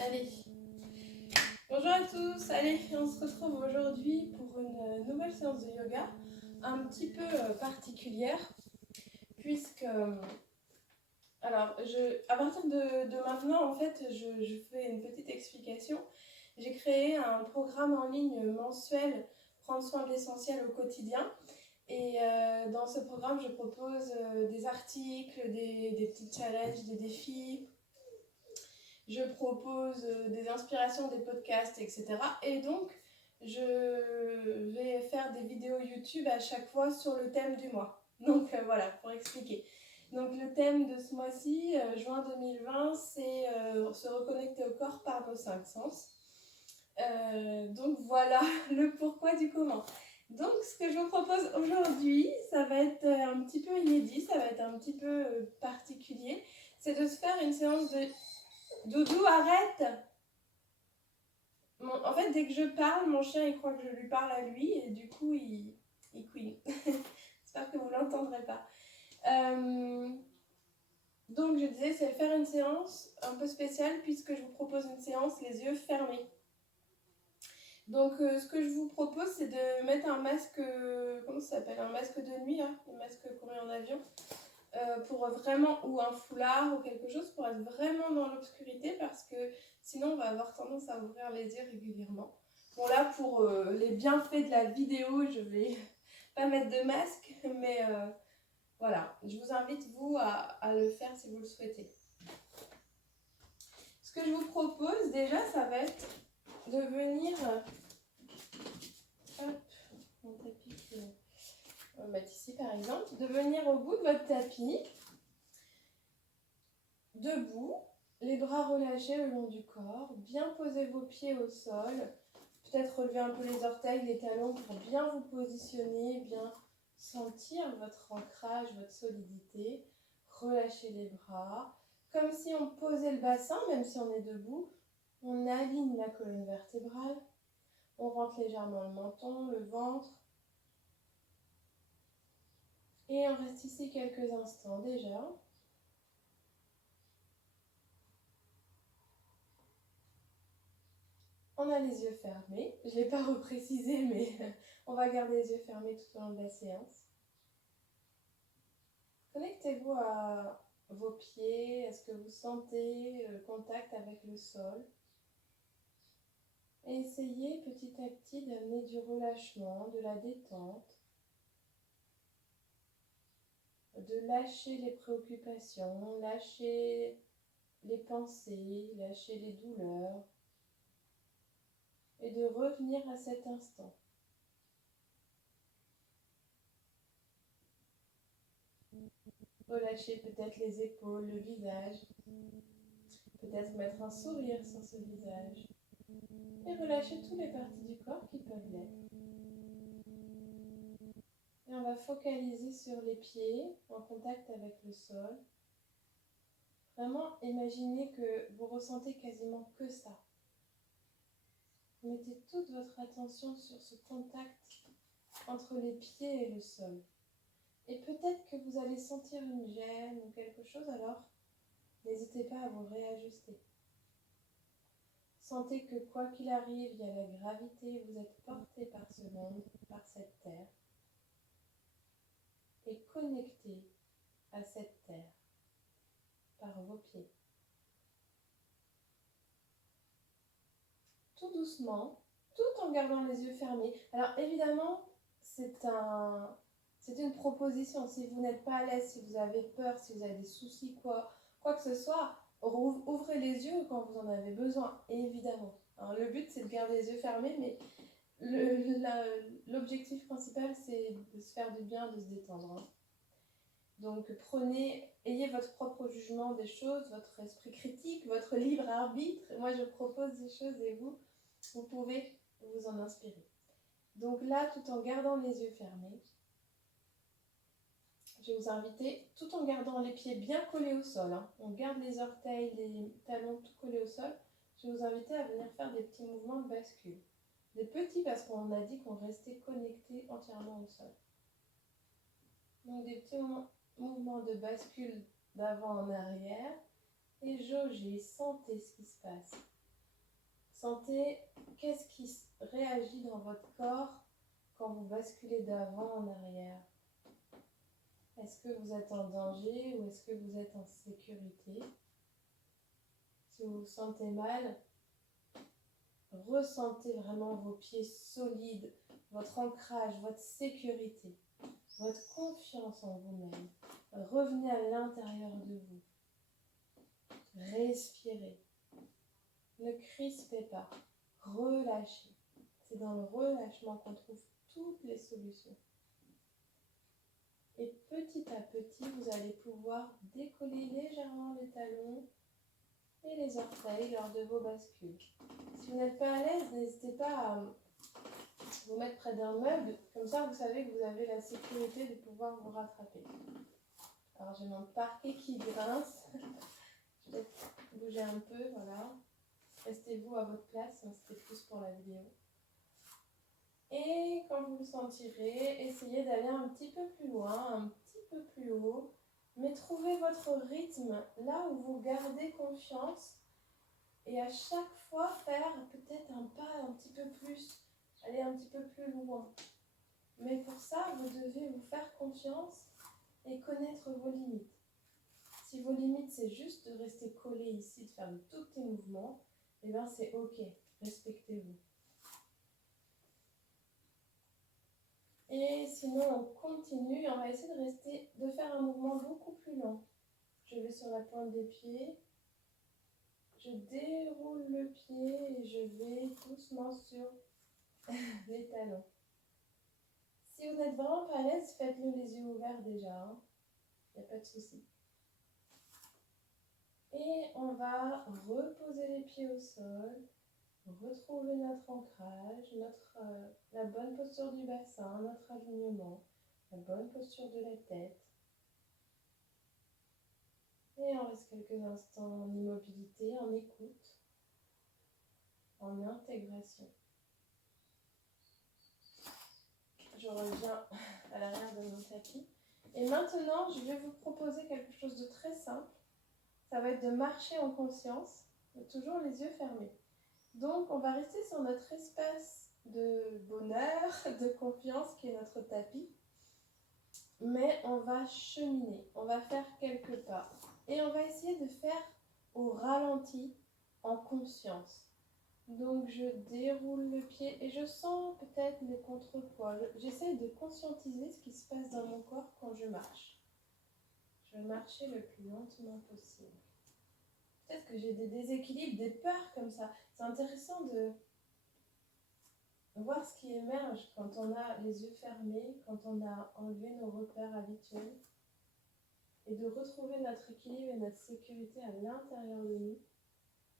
Allez, bonjour à tous, allez, on se retrouve aujourd'hui pour une nouvelle séance de yoga, un petit peu particulière, puisque, à partir de maintenant, en fait, je fais une petite explication. J'ai créé un programme en ligne mensuel, prendre soin de l'essentiel au quotidien, et dans ce programme, je propose des articles, des petits challenges, des défis. Je propose des inspirations, des podcasts, etc. Et donc, je vais faire des vidéos YouTube à chaque fois sur le thème du mois. Donc voilà, pour expliquer. Donc le thème de ce mois-ci, juin 2020, c'est se reconnecter au corps par nos 5 sens. Donc voilà le pourquoi du comment. Donc ce que je vous propose aujourd'hui, ça va être un petit peu inédit, ça va être un petit peu particulier. C'est de se faire une séance de... Doudou, arrête! En fait, dès que je parle, mon chien il croit que je lui parle à lui et du coup il couine. J'espère que vous ne l'entendrez pas. Donc je disais, c'est faire une séance un peu spéciale puisque je vous propose une séance les yeux fermés. Donc ce que je vous propose, c'est de mettre un masque, comment ça s'appelle? Un masque de nuit, là, le masque qu'on met en avion. Pour vraiment, ou un foulard ou quelque chose pour être vraiment dans l'obscurité parce que sinon on va avoir tendance à ouvrir les yeux régulièrement. Bon là pour les bienfaits de la vidéo je vais pas mettre de masque mais voilà, je vous invite vous à le faire si vous le souhaitez. Ce que je vous propose déjà ça va être de venir, hop, mon tapis, on va mettre ici par exemple, de venir au bout de votre tapis. Debout, les bras relâchés le long du corps, bien poser vos pieds au sol, peut-être relever un peu les orteils, les talons pour bien vous positionner, bien sentir votre ancrage, votre solidité. Relâchez les bras, comme si on posait le bassin, même si on est debout. On aligne la colonne vertébrale, on rentre légèrement le menton, le ventre. Et on reste ici quelques instants déjà. On a les yeux fermés. Je ne l'ai pas reprécisé, mais on va garder les yeux fermés tout au long de la séance. Connectez-vous à vos pieds, à ce que vous sentez, le contact avec le sol. Et essayez petit à petit d'amener du relâchement, de la détente, de lâcher les préoccupations, lâcher les pensées, lâcher les douleurs et de revenir à cet instant. Relâchez peut-être les épaules, le visage, peut-être mettre un sourire sur ce visage et relâcher toutes les parties du corps qui peuvent l'être. Et on va focaliser sur les pieds en contact avec le sol. Vraiment, imaginez que vous ressentez quasiment que ça. Mettez toute votre attention sur ce contact entre les pieds et le sol. Et peut-être que vous allez sentir une gêne ou quelque chose, alors n'hésitez pas à vous réajuster. Sentez que quoi qu'il arrive, il y a la gravité, vous êtes porté par ce monde, par cette terre. Et connecté à cette terre par vos pieds. Tout doucement, tout en gardant les yeux fermés. Alors évidemment, c'est une proposition. Si vous n'êtes pas à l'aise, si vous avez peur, si vous avez des soucis, quoi que ce soit, ouvrez les yeux quand vous en avez besoin, évidemment. Alors, le but, c'est de garder les yeux fermés, mais l'objectif principal, c'est de se faire du bien, de se détendre. Hein. Donc ayez votre propre jugement des choses, votre esprit critique, votre libre arbitre. Moi, je propose des choses et vous pouvez vous en inspirer. Donc là, tout en gardant les yeux fermés, je vais vous inviter, tout en gardant les pieds bien collés au sol, hein, on garde les orteils, les talons tout collés au sol, je vais vous inviter à venir faire des petits mouvements de bascule. Des petits parce qu'on a dit qu'on restait connecté entièrement au sol. Donc des petits mouvements de bascule d'avant en arrière et jaugez, sentez ce qui se passe. Sentez qu'est-ce qui réagit dans votre corps quand vous basculez d'avant en arrière. Est-ce que vous êtes en danger ou est-ce que vous êtes en sécurité? Si vous vous sentez mal, ressentez vraiment vos pieds solides, votre ancrage, votre sécurité, votre confiance en vous-même. Revenez à l'intérieur de vous. Respirez. Ne crispez pas. Relâchez. C'est dans le relâchement qu'on trouve toutes les solutions. Et petit à petit, vous allez pouvoir décoller légèrement les talons et les orteils lors de vos bascules. Si vous n'êtes pas à l'aise, n'hésitez pas à vous mettre près d'un meuble. Comme ça, vous savez que vous avez la sécurité de pouvoir vous rattraper. Alors, j'ai mon parquet qui grince. Je vais peut-être bouger un peu, voilà. Restez-vous à votre place, hein, c'était plus pour la vidéo. Et quand vous le sentirez, essayez d'aller un petit peu plus loin, un petit peu plus haut. Mais trouvez votre rythme là où vous gardez confiance. Et à chaque fois, faire peut-être un pas un petit peu plus, aller un petit peu plus loin. Mais pour ça, vous devez vous faire confiance et connaître vos limites. Si vos limites, c'est juste de rester collé ici, de faire de tout petits mouvements, eh bien c'est ok, respectez-vous. Et sinon, on continue, on va essayer de faire un mouvement beaucoup plus lent. Je vais sur la pointe des pieds, je déroule le pied et je vais doucement sur les talons. Si vous n'êtes vraiment pas à l'aise, faites-le les yeux ouverts déjà, il n'y a pas de souci. Et on va reposer les pieds au sol, retrouver notre ancrage, la bonne posture du bassin, notre alignement, la bonne posture de la tête. Et on reste quelques instants en immobilité, en écoute, en intégration. Je reviens à l'arrière de mon tapis. Et maintenant, je vais vous proposer quelque chose de très simple. Ça va être de marcher en conscience, toujours les yeux fermés. Donc, on va rester sur notre espace de bonheur, de confiance qui est notre tapis. Mais on va cheminer, on va faire quelques pas. Et on va essayer de faire au ralenti, en conscience. Donc, je déroule le pied et je sens peut-être mes contrepoids. J'essaie de conscientiser ce qui se passe dans mon corps quand je marche. Je vais marcher le plus lentement possible. Peut-être que j'ai des déséquilibres, des peurs comme ça. C'est intéressant de voir ce qui émerge quand on a les yeux fermés, quand on a enlevé nos repères habituels. Et de retrouver notre équilibre et notre sécurité à l'intérieur de nous,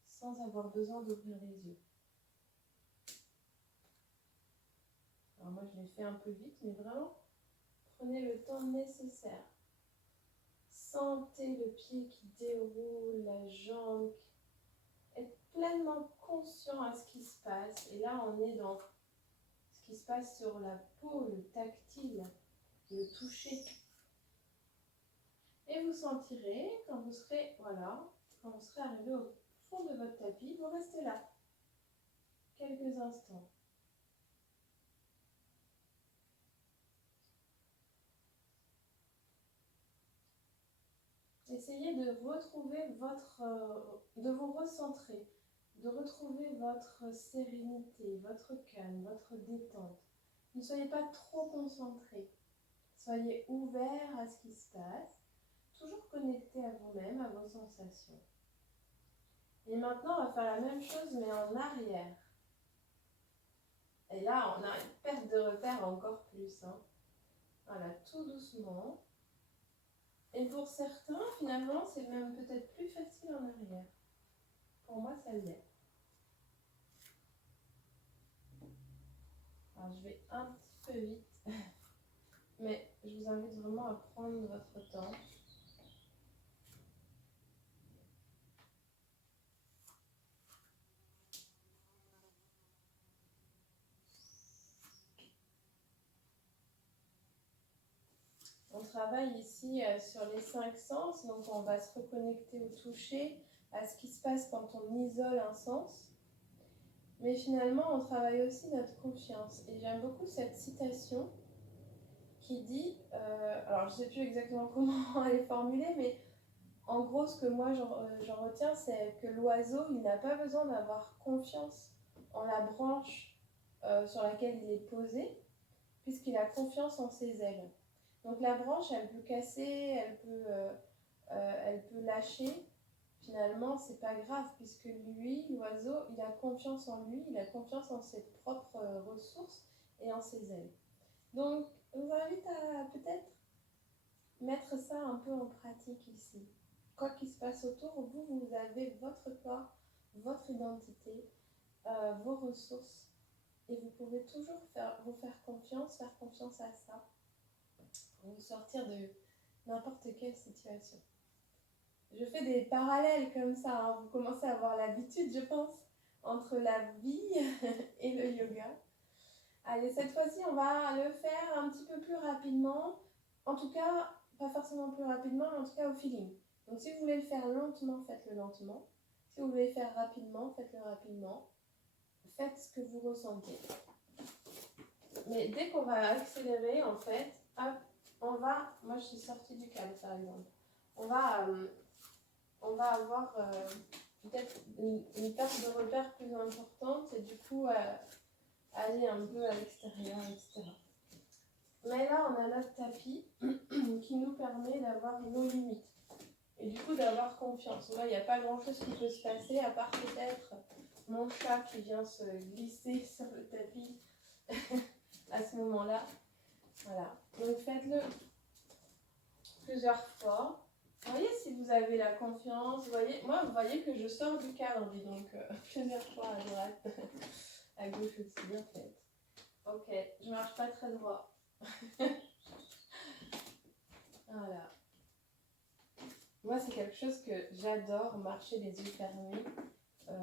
sans avoir besoin d'ouvrir les yeux. Alors moi je l'ai fait un peu vite, mais vraiment, prenez le temps nécessaire. Sentez le pied qui déroule, la jambe. Être pleinement conscient à ce qui se passe. Et là, on est dans ce qui se passe sur la peau, le tactile, le toucher. Et vous sentirez, quand vous serez arrivé au fond de votre tapis, vous restez là, quelques instants. Essayez de retrouver de vous recentrer, de retrouver votre sérénité, votre calme, votre détente. Ne soyez pas trop concentrés. Soyez ouverts à ce qui se passe, toujours connectés à vous-même, à vos sensations. Et maintenant, on va faire la même chose, mais en arrière. Et là, on a une perte de repère encore plus. Voilà, tout doucement. Et pour certains, finalement, c'est même peut-être plus facile en arrière. Pour moi, ça l'est. Alors, je vais un petit peu vite, mais je vous invite vraiment à prendre votre temps. On travaille ici sur les 5 sens, donc on va se reconnecter au toucher, à ce qui se passe quand on isole un sens. Mais finalement, on travaille aussi notre confiance. Et j'aime beaucoup cette citation qui dit, alors je ne sais plus exactement comment elle est formulée, mais en gros, ce que moi j'en retiens, c'est que l'oiseau, il n'a pas besoin d'avoir confiance en la branche sur laquelle il est posé, puisqu'il a confiance en ses ailes. Donc la branche, elle peut casser, elle peut lâcher. Finalement, c'est pas grave, puisque lui, l'oiseau, il a confiance en lui, il a confiance en ses propres ressources et en ses ailes. Donc, je vous invite à peut-être mettre ça un peu en pratique ici. Quoi qu'il se passe autour, vous avez votre corps, votre identité, vos ressources, et vous pouvez toujours vous faire confiance à ça, pour vous sortir de n'importe quelle situation. Je fais des parallèles comme ça, hein. Vous commencez à avoir l'habitude, je pense, entre la vie et le yoga. Allez, cette fois-ci, on va le faire un petit peu plus rapidement. En tout cas, pas forcément plus rapidement, mais en tout cas au feeling. Donc si vous voulez le faire lentement, faites-le lentement. Si vous voulez le faire rapidement, faites-le rapidement. Faites ce que vous ressentez. Mais dès qu'on va accélérer, en fait, hop, moi je suis sortie du cadre par exemple, on va avoir peut-être une perte de repère plus importante et du coup aller un peu à l'extérieur, etc. Mais là, on a notre tapis qui nous permet d'avoir nos limites et du coup d'avoir confiance. Là, il n'y a pas grand-chose qui peut se passer à part peut-être mon chat qui vient se glisser sur le tapis à ce moment-là. Voilà. Donc faites-le plusieurs fois. Vous voyez si vous avez la confiance. Vous voyez que je sors du cadre, dis donc plusieurs fois à droite, à gauche aussi en fait. Ok, je marche pas très droit. Voilà. Moi, c'est quelque chose que j'adore, marcher les yeux fermés.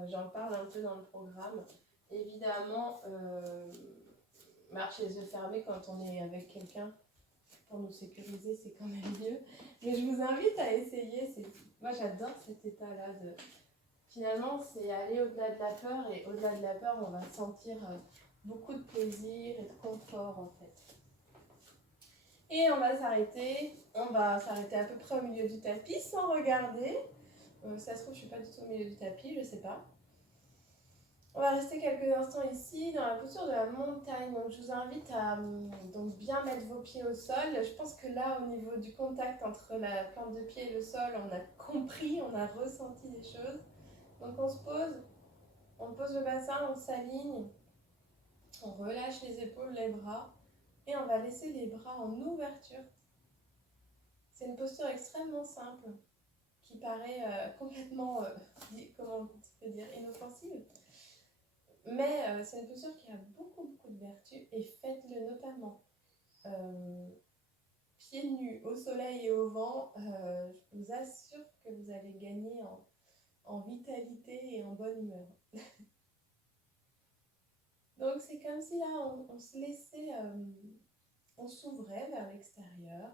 J'en parle un peu dans le programme. Évidemment, marcher les yeux fermés quand on est avec quelqu'un pour nous sécuriser, c'est quand même mieux. Mais je vous invite à essayer. Moi, j'adore cet état-là. Finalement, c'est aller au-delà de la peur. Et au-delà de la peur, on va sentir beaucoup de plaisir et de confort, en fait. Et on va s'arrêter à peu près au milieu du tapis sans regarder. Ça se trouve, je ne suis pas du tout au milieu du tapis, je ne sais pas. On va rester quelques instants ici dans la posture de la montagne. Donc je vous invite à donc bien mettre vos pieds au sol. Je pense que là, au niveau du contact entre la plante de pied et le sol, on a compris, on a ressenti des choses. Donc on pose le bassin, on s'aligne, on relâche les épaules, les bras et on va laisser les bras en ouverture. C'est une posture extrêmement simple qui paraît complètement, comment on peut dire, inoffensive. Mais c'est une posture qui a beaucoup de vertus et faites-le notamment pieds nus au soleil et au vent. Je vous assure que vous allez gagner en vitalité et en bonne humeur. Donc c'est comme si là on se laissait, on s'ouvrait vers l'extérieur.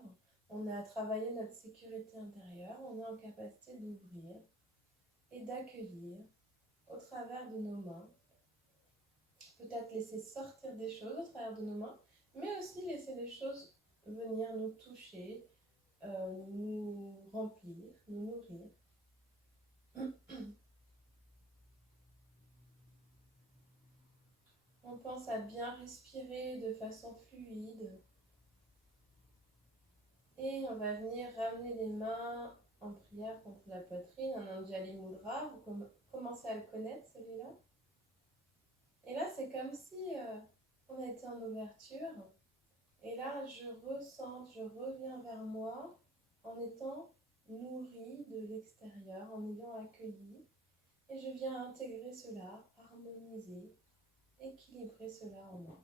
On a travaillé notre sécurité intérieure, on est en capacité d'ouvrir et d'accueillir au travers de nos mains. Peut-être laisser sortir des choses au travers de nos mains, mais aussi laisser les choses venir nous toucher, nous remplir, nous nourrir. On pense à bien respirer de façon fluide. Et on va venir ramener les mains en prière contre la poitrine, en Anjali Mudra. Vous commencez à le connaître celui-là. Et là, c'est comme si on était en ouverture. Et là, je reviens vers moi en étant nourrie de l'extérieur, en ayant accueilli. Et je viens intégrer cela, harmoniser, équilibrer cela en moi.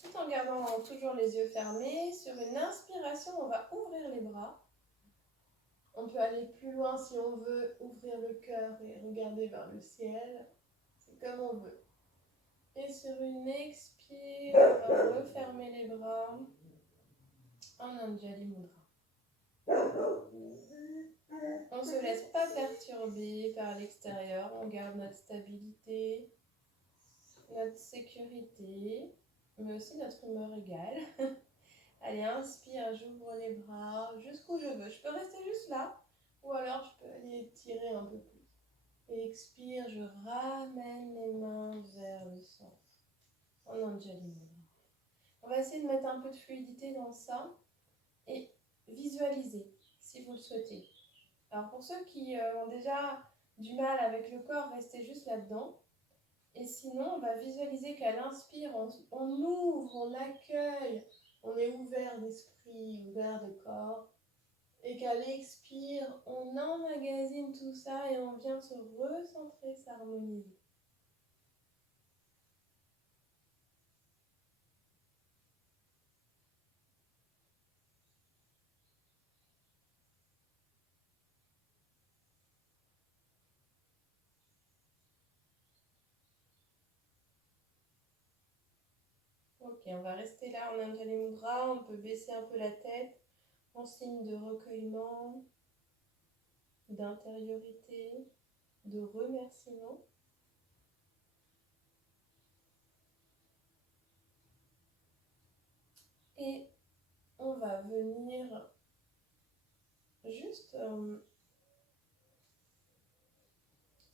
Tout en gardant toujours les yeux fermés, sur une inspiration, on va ouvrir les bras. On peut aller plus loin si on veut, ouvrir le cœur et regarder vers le ciel. C'est comme on veut. Et sur une expire, on va refermer les bras en Anjali Mudra. ne se laisse pas perturber par l'extérieur, on garde notre stabilité, notre sécurité, mais aussi notre humeur égale. Allez, inspire, j'ouvre les bras jusqu'où je veux. Je peux rester juste là, ou alors je peux aller tirer un peu plus. Et expire, je ramène les mains vers le centre. En Anjali Mudra. On va essayer de mettre un peu de fluidité dans ça et visualiser si vous le souhaitez. Alors pour ceux qui ont déjà du mal avec le corps, restez juste là-dedans. Et sinon, on va visualiser qu'à l'inspire, on ouvre, on accueille, on est ouvert d'esprit, ouvert de corps. Et qu'à l'expire, on emmagasine tout ça et on vient se recentrer, s'harmoniser. Ok, on va rester là en Anjali Mudra, on peut baisser un peu la tête en signe de recueillement, d'intériorité, de remerciement. Et on va venir juste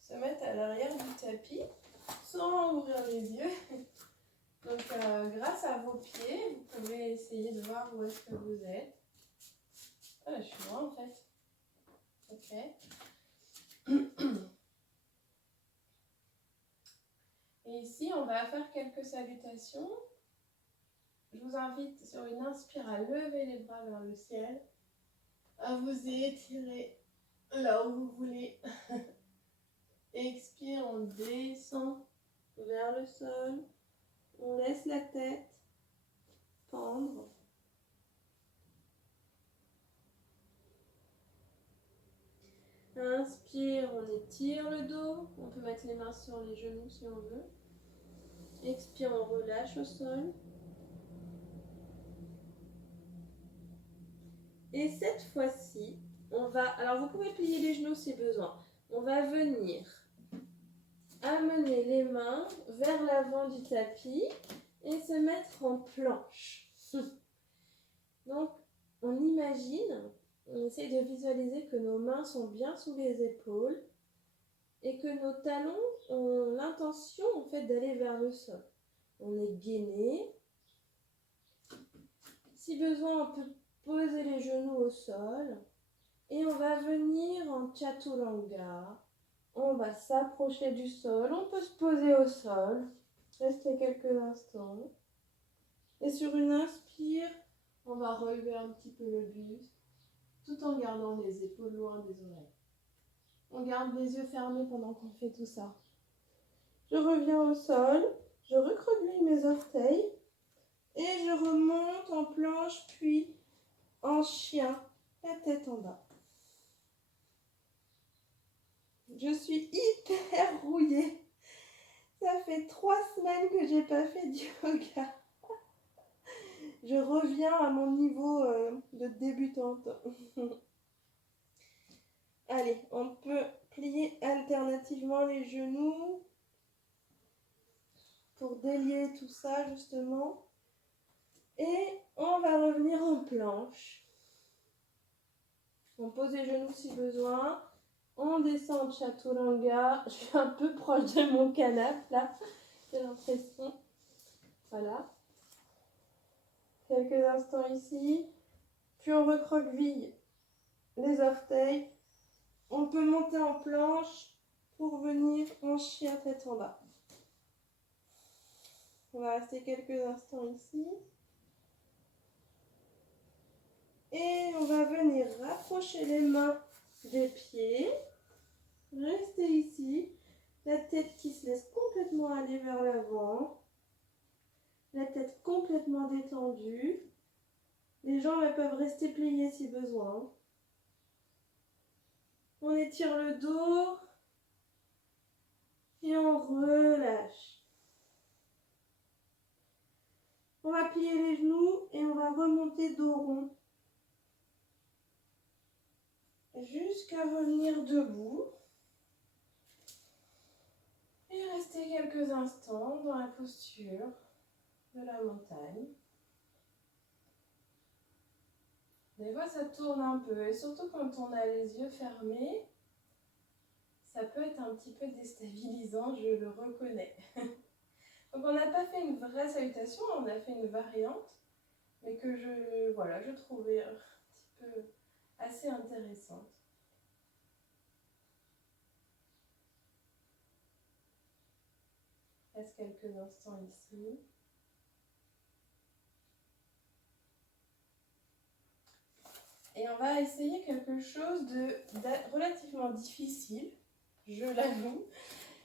se mettre à l'arrière du tapis sans ouvrir les yeux. Donc grâce à vos pieds, vous pouvez essayer de voir où est-ce que vous êtes. Ah, je suis loin en fait. Ok. Et ici, on va faire quelques salutations. Je vous invite sur une inspire à lever les bras vers le ciel, à vous étirer là où vous voulez. Expire, on descend vers le sol. On laisse la tête pendre. Inspire, on étire le dos. On peut mettre les mains sur les genoux si on veut. Expire, on relâche au sol. Et cette fois-ci, on va... Alors, vous pouvez plier les genoux si besoin. On va venir amener les mains vers l'avant du tapis et se mettre en planche. Donc, on imagine, on essaie de visualiser que nos mains sont bien sous les épaules et que nos talons ont l'intention en fait d'aller vers le sol. On est gainé. Si besoin, on peut poser les genoux au sol et on va venir en Chaturanga. On va s'approcher du sol, on peut se poser au sol, rester quelques instants. Et sur une inspire, on va relever un petit peu le buste, tout en gardant les épaules loin des oreilles. On garde les yeux fermés pendant qu'on fait tout ça. Je reviens au sol, je recroqueville mes orteils et je remonte en planche puis en chien, la tête en bas. Je suis hyper rouillée. Ça fait 3 semaines que j'ai pas fait de yoga. Je reviens à mon niveau de débutante. Allez, on peut plier alternativement les genoux pour délier tout ça justement. Et on va revenir en planche. On pose les genoux si besoin. On descend en Chaturanga. Je suis un peu proche de mon canapé là. J'ai l'impression. Voilà. Quelques instants ici. Puis on recroqueville les orteils. On peut monter en planche pour venir en chien tête en bas. On va rester quelques instants ici. Et on va venir rapprocher les mains des pieds. Rester ici. La tête qui se laisse complètement aller vers l'avant. La tête complètement détendue. Les jambes elles peuvent rester pliées si besoin. On étire le dos. Et on relâche. On va plier les genoux et on va remonter dos rond. jusqu'à revenir debout et rester quelques instants dans la posture de la montagne. Des fois ça tourne un peu et surtout quand on a les yeux fermés, ça peut être un petit peu déstabilisant, je le reconnais. Donc on n'a pas fait une vraie salutation, on a fait une variante, mais que je trouvais un petit peu assez intéressante. Je reste quelques instants ici. Et on va essayer quelque chose de relativement difficile, je l'avoue.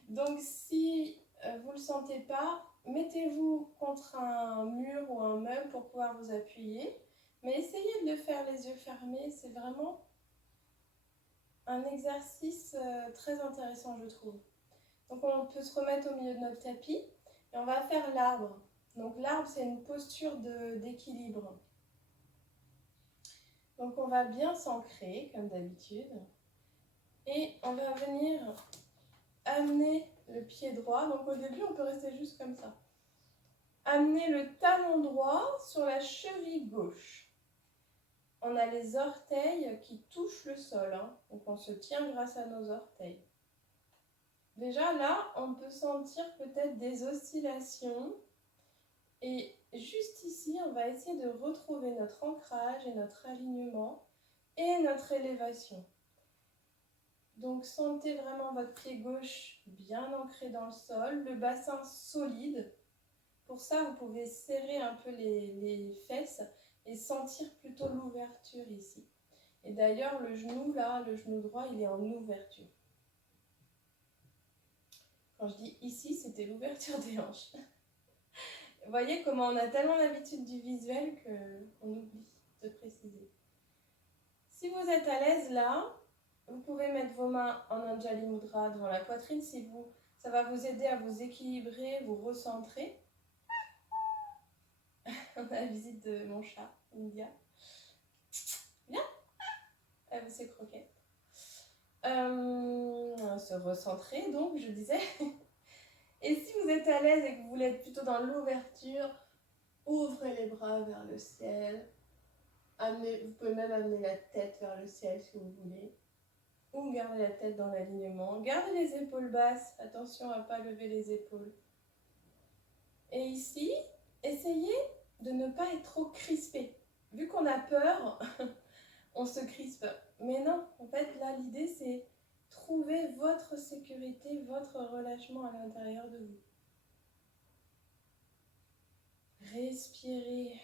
Donc si vous ne le sentez pas, mettez-vous contre un mur ou un meuble pour pouvoir vous appuyer. Mais essayez de le faire les yeux fermés, c'est vraiment un exercice très intéressant, je trouve. Donc on peut se remettre au milieu de notre tapis et on va faire l'arbre. Donc l'arbre, c'est une posture d'équilibre. Donc on va bien s'ancrer, comme d'habitude. Et on va venir amener le pied droit. Donc au début, on peut rester juste comme ça. Amener le talon droit sur la cheville gauche. On a les orteils qui touchent le sol. Donc on se tient grâce à nos orteils. Déjà là, on peut sentir peut-être des oscillations. Et juste ici, on va essayer de retrouver notre ancrage et notre alignement et notre élévation. Donc sentez vraiment votre pied gauche bien ancré dans le sol, le bassin solide. Pour ça, vous pouvez serrer un peu les fesses et sentir plutôt l'ouverture ici. Et d'ailleurs, le genou là, le genou droit, il est en ouverture. Quand je dis ici, c'était l'ouverture des hanches. Vous voyez comment on a tellement l'habitude du visuel qu'on oublie de préciser. Si vous êtes à l'aise là, vous pouvez mettre vos mains en Anjali Mudra devant la poitrine. Ça va vous aider à vous équilibrer, vous recentrer. On a la visite de mon chat, India. Viens, elle veut ses croquettes. Se recentrer, donc, je disais. Et si vous êtes à l'aise et que vous voulez être plutôt dans l'ouverture, ouvrez les bras vers le ciel. Vous pouvez même amener la tête vers le ciel si vous voulez. Ou gardez la tête dans l'alignement. Gardez les épaules basses. Attention à ne pas lever les épaules. Et ici, essayez de ne pas être trop crispé. Vu qu'on a peur, on se crispe. Mais non, en fait, là, l'idée, c'est trouver votre sécurité, votre relâchement à l'intérieur de vous. Respirez.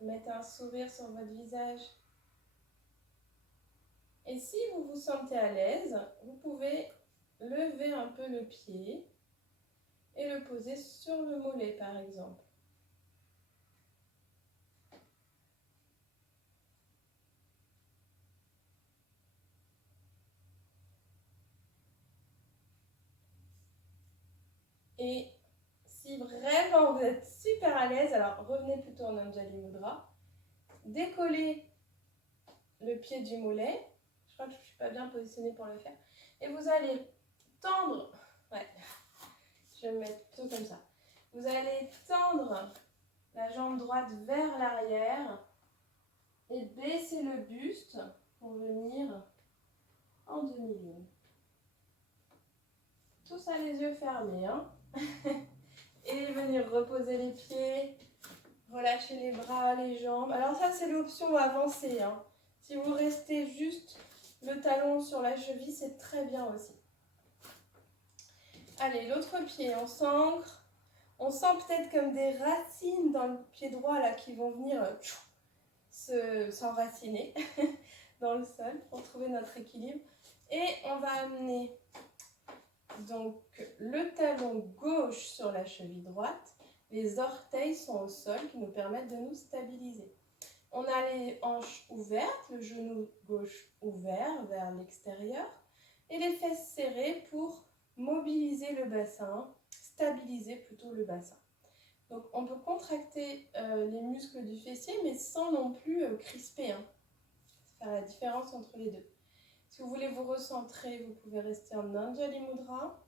Mettez un sourire sur votre visage. Et si vous vous sentez à l'aise, vous pouvez lever un peu le pied et le poser sur le mollet, par exemple. Et si vraiment vous êtes super à l'aise, alors revenez plutôt en Anjali Mudra. Décollez le pied du mollet. Je crois que je ne suis pas bien positionnée pour le faire. Et vous allez tendre, je vais me mettre plutôt comme ça. Vous allez tendre la jambe droite vers l'arrière et baisser le buste pour venir en demi-lune. Tout ça les yeux fermés. Et venir reposer les pieds, relâcher les bras, les jambes. Alors ça, c'est l'option avancée. Si vous restez juste le talon sur la cheville, c'est très bien aussi. Allez, l'autre pied, on s'ancre. On sent peut-être comme des racines dans le pied droit là qui vont venir s'enraciner dans le sol pour trouver notre équilibre. Et on va amener donc le talon gauche sur la cheville droite. Les orteils sont au sol qui nous permettent de nous stabiliser. On a les hanches ouvertes, le genou gauche ouvert vers l'extérieur et les fesses serrées pour mobiliser le bassin, stabiliser plutôt le bassin. Donc on peut contracter les muscles du fessier mais sans non plus crisper. faire la différence entre les deux. Si vous voulez vous recentrer, vous pouvez rester en Anjali Mudra.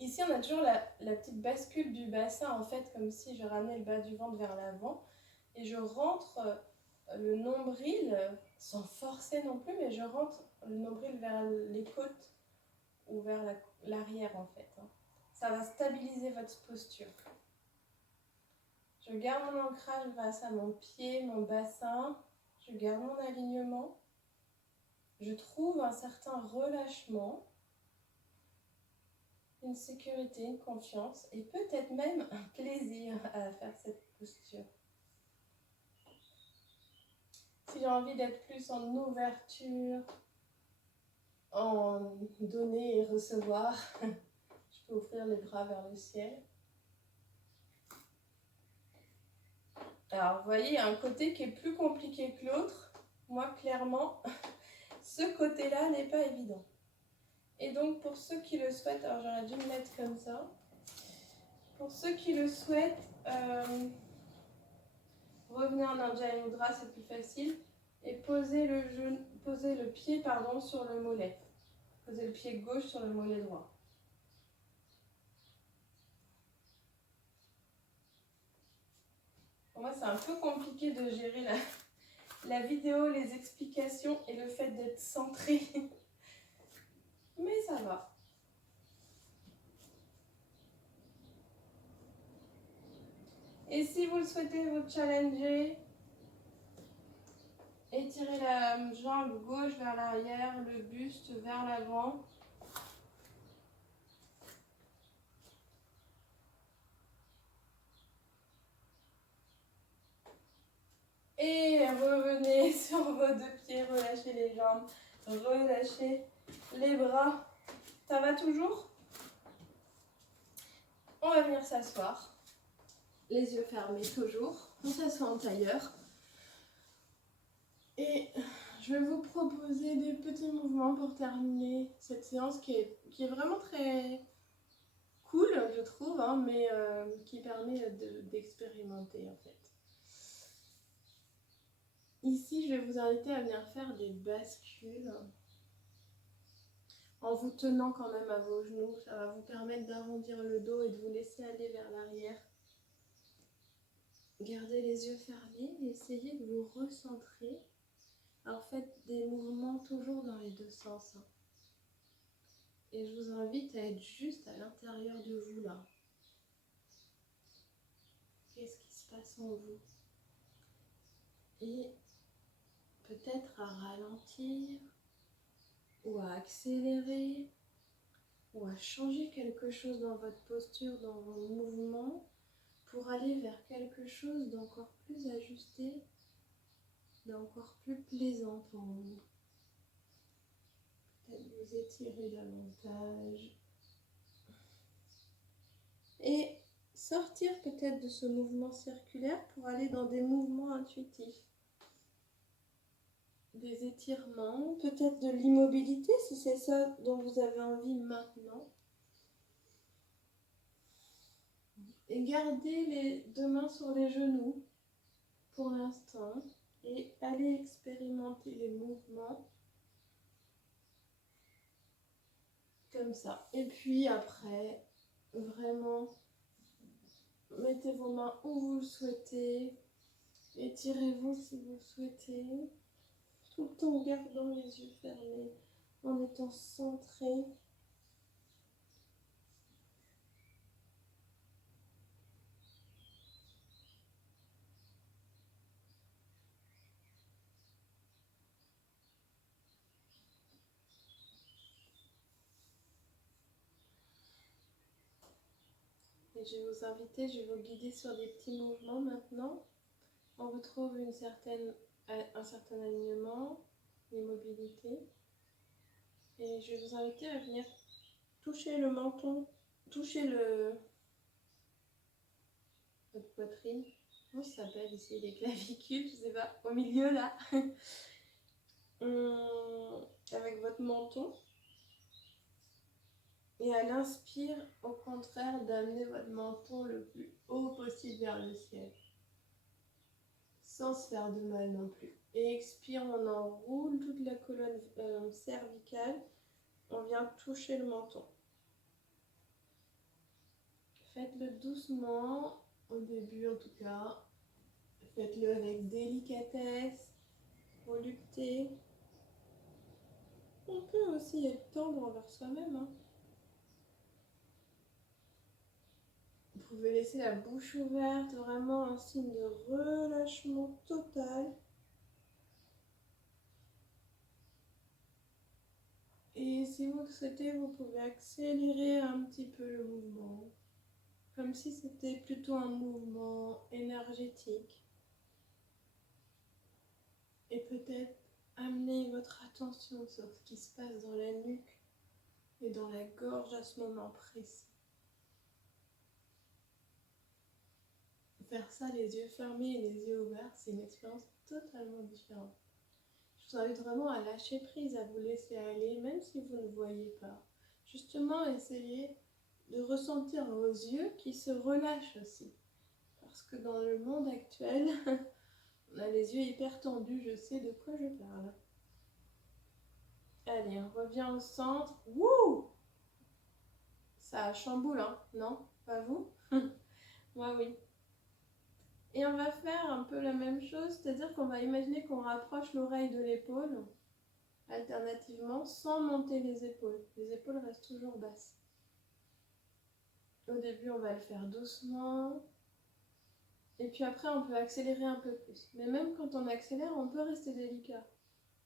Ici, on a toujours la petite bascule du bassin, en fait, comme si je ramenais le bas du ventre vers l'avant. Et je rentre le nombril, sans forcer non plus, mais je rentre le nombril vers les côtes ou vers l'arrière, en fait. Ça va stabiliser votre posture. Je garde mon ancrage grâce à mon pied, mon bassin. Je garde mon alignement. Je trouve un certain relâchement, une sécurité, une confiance et peut-être même un plaisir à faire cette posture. Si j'ai envie d'être plus en ouverture, en donner et recevoir, je peux ouvrir les bras vers le ciel. Alors, vous voyez, il y a un côté qui est plus compliqué que l'autre. Moi, clairement, ce côté-là n'est pas évident. Et donc, pour ceux qui le souhaitent, alors j'aurais dû me mettre comme ça. Pour ceux qui le souhaitent, revenez en Anjali Mudra, c'est plus facile. Et posez le pied sur le mollet. Posez le pied gauche sur le mollet droit. Pour moi, c'est un peu compliqué de gérer la vidéo, les explications et le fait d'être centré. Mais ça va. Et si vous le souhaitez vous challenger, étirez la jambe gauche vers l'arrière, le buste vers l'avant. Et revenez sur vos deux pieds, relâchez les jambes, relâchez les bras. Ça va toujours? On va venir s'asseoir. Les yeux fermés toujours. On s'assoit en tailleur. Et je vais vous proposer des petits mouvements pour terminer cette séance qui est vraiment très cool, je trouve, mais qui permet d'expérimenter en fait. Ici, je vais vous inviter à venir faire des bascules en vous tenant quand même à vos genoux. Ça va vous permettre d'arrondir le dos et de vous laisser aller vers l'arrière. Gardez les yeux fermés et essayez de vous recentrer. Alors faites des mouvements toujours dans les deux sens. Et je vous invite à être juste à l'intérieur de vous là. Qu'est-ce qui se passe en vous? Et peut-être à ralentir, ou à accélérer, ou à changer quelque chose dans votre posture, dans vos mouvements, pour aller vers quelque chose d'encore plus ajusté, d'encore plus plaisant pour vous. Peut-être vous étirer davantage. Et sortir peut-être de ce mouvement circulaire pour aller dans des mouvements intuitifs. Des étirements, peut-être de l'immobilité si c'est ça dont vous avez envie maintenant. Et gardez les deux mains sur les genoux pour l'instant et allez expérimenter les mouvements comme ça. Et puis après, vraiment, mettez vos mains où vous le souhaitez, étirez-vous si vous le souhaitez, tout le temps en gardant les yeux fermés, en étant centré. Et je vais vous inviter, je vais vous guider sur des petits mouvements maintenant. On retrouve un certain alignement, l'immobilité. Et je vais vous inviter à venir toucher le menton, toucher votre poitrine. Comment ça s'appelle ici? Les clavicules, je sais pas, au milieu là. Avec votre menton. Et à l'inspire, au contraire, d'amener votre menton le plus haut possible vers le ciel. Sans se faire de mal non plus. Et expire, on enroule toute la colonne cervicale. On vient toucher le menton. Faites-le doucement, au début en tout cas. Faites-le avec délicatesse, volupté. On peut aussi être tendre envers soi-même. Hein. Vous pouvez laisser la bouche ouverte, vraiment un signe de relâchement total. Et si vous le souhaitez, vous pouvez accélérer un petit peu le mouvement, comme si c'était plutôt un mouvement énergétique. Et peut-être amener votre attention sur ce qui se passe dans la nuque et dans la gorge à ce moment précis. Faire ça les yeux fermés et les yeux ouverts, c'est une expérience totalement différente. Je vous invite vraiment à lâcher prise, à vous laisser aller, même si vous ne voyez pas. Justement, essayez de ressentir vos yeux qui se relâchent aussi. Parce que dans le monde actuel, on a les yeux hyper tendus, je sais de quoi je parle. Allez, on revient au centre. Wouh! Ça chamboule, hein? Non? Pas vous? Moi, oui. Et on va faire un peu la même chose, c'est-à-dire qu'on va imaginer qu'on rapproche l'oreille de l'épaule, alternativement, sans monter les épaules. Les épaules restent toujours basses. Au début, on va le faire doucement. Et puis après, on peut accélérer un peu plus. Mais même quand on accélère, on peut rester délicat.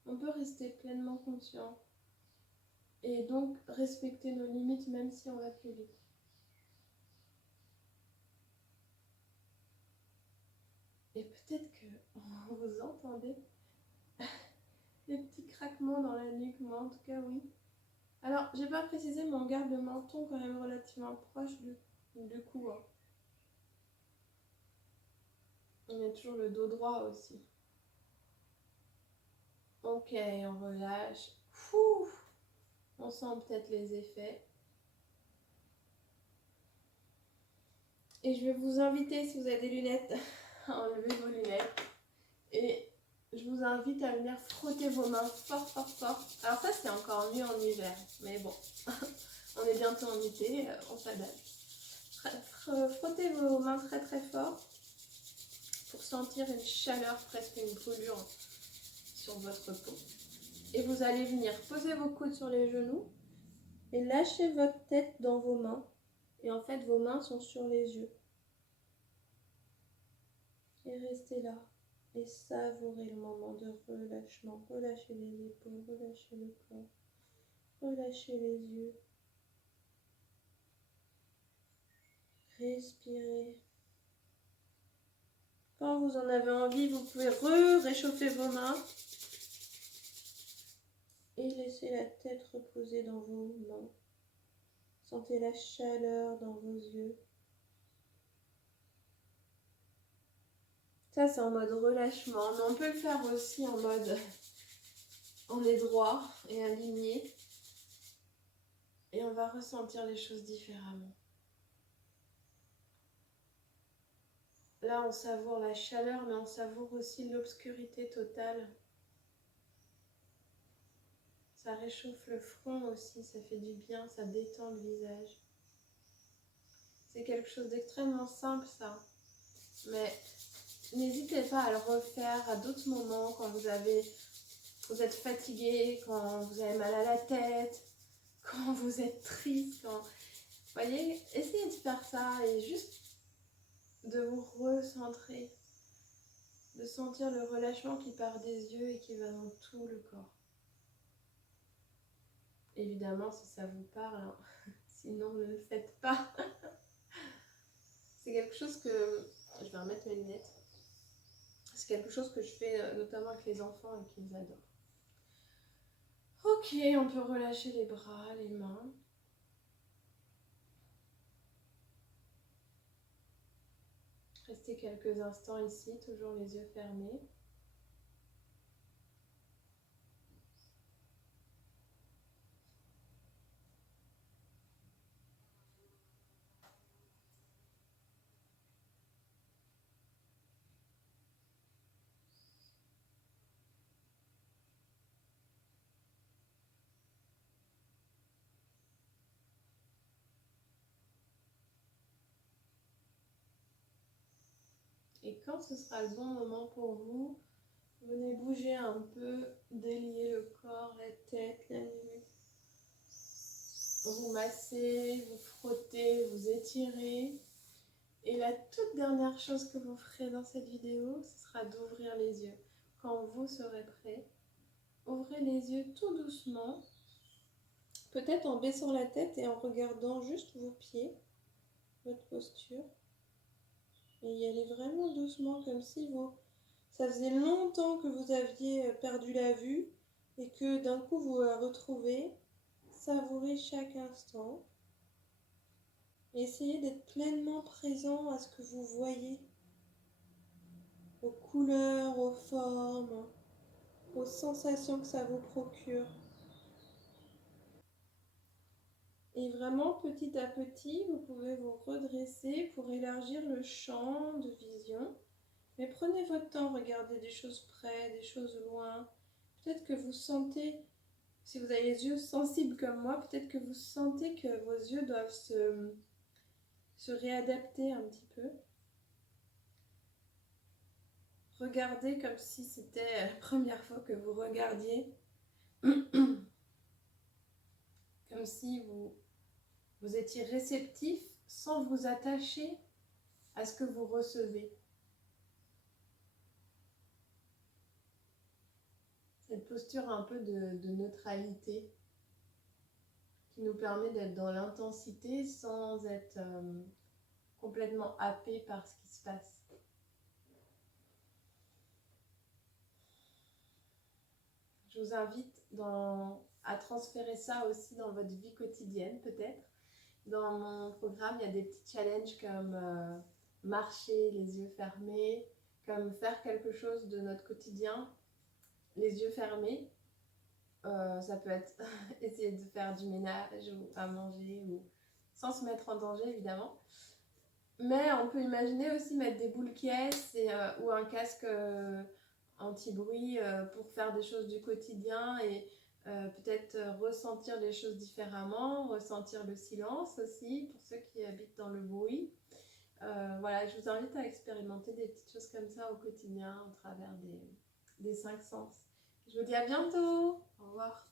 On peut rester pleinement conscient. Et donc, respecter nos limites, même si on va plus vite. Et peut-être que vous entendez des petits craquements dans la nuque, moi en tout cas oui. Alors, j'ai pas précisé, mais on garde le menton quand même relativement proche du cou. Hein. On a toujours le dos droit aussi. Ok, on relâche. Fou! On sent peut-être les effets. Et je vais vous inviter, si vous avez des lunettes, à enlever vos lunettes. Et je vous invite à venir frotter vos mains fort, fort, fort. Alors ça, c'est encore mieux en hiver. Mais bon, on est bientôt en été, on s'adapte. Frottez vos mains très, très fort pour sentir une chaleur, presque une brûlure sur votre peau. Et vous allez venir poser vos coudes sur les genoux et lâcher votre tête dans vos mains. Et en fait, vos mains sont sur les yeux. Et restez là. Et savourez le moment de relâchement. Relâchez les épaules, relâchez le corps, relâchez les yeux. Respirez. Quand vous en avez envie, vous pouvez réchauffer vos mains. Et laissez la tête reposer dans vos mains. Sentez la chaleur dans vos yeux. Ça, c'est en mode relâchement. Mais on peut le faire aussi en mode on est droit et aligné. Et on va ressentir les choses différemment. Là, on savoure la chaleur, mais on savoure aussi l'obscurité totale. Ça réchauffe le front aussi, ça fait du bien, ça détend le visage. C'est quelque chose d'extrêmement simple, ça. Mais n'hésitez pas à le refaire à d'autres moments, quand vous êtes fatigué, quand vous avez mal à la tête, quand vous êtes triste. Vous voyez, essayez de faire ça et juste de vous recentrer, de sentir le relâchement qui part des yeux et qui va dans tout le corps. Évidemment, si ça vous parle, hein. Sinon ne le faites pas. C'est quelque chose que... Je vais remettre mes lunettes. C'est quelque chose que je fais notamment avec les enfants et qu'ils adorent. Ok, on peut relâcher les bras, les mains. Restez quelques instants ici, toujours les yeux fermés. Et quand ce sera le bon moment pour vous, venez bouger un peu, délier le corps, la tête, la nuque. Vous massez, vous frottez, vous étirez. Et la toute dernière chose que vous ferez dans cette vidéo, ce sera d'ouvrir les yeux. Quand vous serez prêt, ouvrez les yeux tout doucement, peut-être en baissant la tête et en regardant juste vos pieds, votre posture. Et y aller vraiment doucement, comme si ça faisait longtemps que vous aviez perdu la vue et que d'un coup vous la retrouvez. Savourez chaque instant. Et essayez d'être pleinement présent à ce que vous voyez, aux couleurs, aux formes, aux sensations que ça vous procure. Et vraiment, petit à petit, vous pouvez vous redresser pour élargir le champ de vision. Mais prenez votre temps, regardez des choses près, des choses loin. Peut-être que vous sentez, si vous avez les yeux sensibles comme moi, peut-être que vous sentez que vos yeux doivent se réadapter un petit peu. Regardez comme si c'était la première fois que vous regardiez. Comme si vous étiez réceptif sans vous attacher à ce que vous recevez. Cette posture un peu de neutralité qui nous permet d'être dans l'intensité sans être complètement happé par ce qui se passe. Je vous invite à transférer ça aussi dans votre vie quotidienne peut-être. Dans mon programme, il y a des petits challenges comme marcher les yeux fermés, comme faire quelque chose de notre quotidien les yeux fermés. Ça peut être essayer de faire du ménage ou à manger, ou sans se mettre en danger évidemment. Mais on peut imaginer aussi mettre des boules caisses ou un casque anti-bruit pour faire des choses du quotidien et peut-être ressentir les choses différemment, ressentir le silence aussi pour ceux qui habitent dans le bruit. Voilà, je vous invite à expérimenter des petites choses comme ça au quotidien au travers des 5 sens. Je vous dis à bientôt. Au revoir.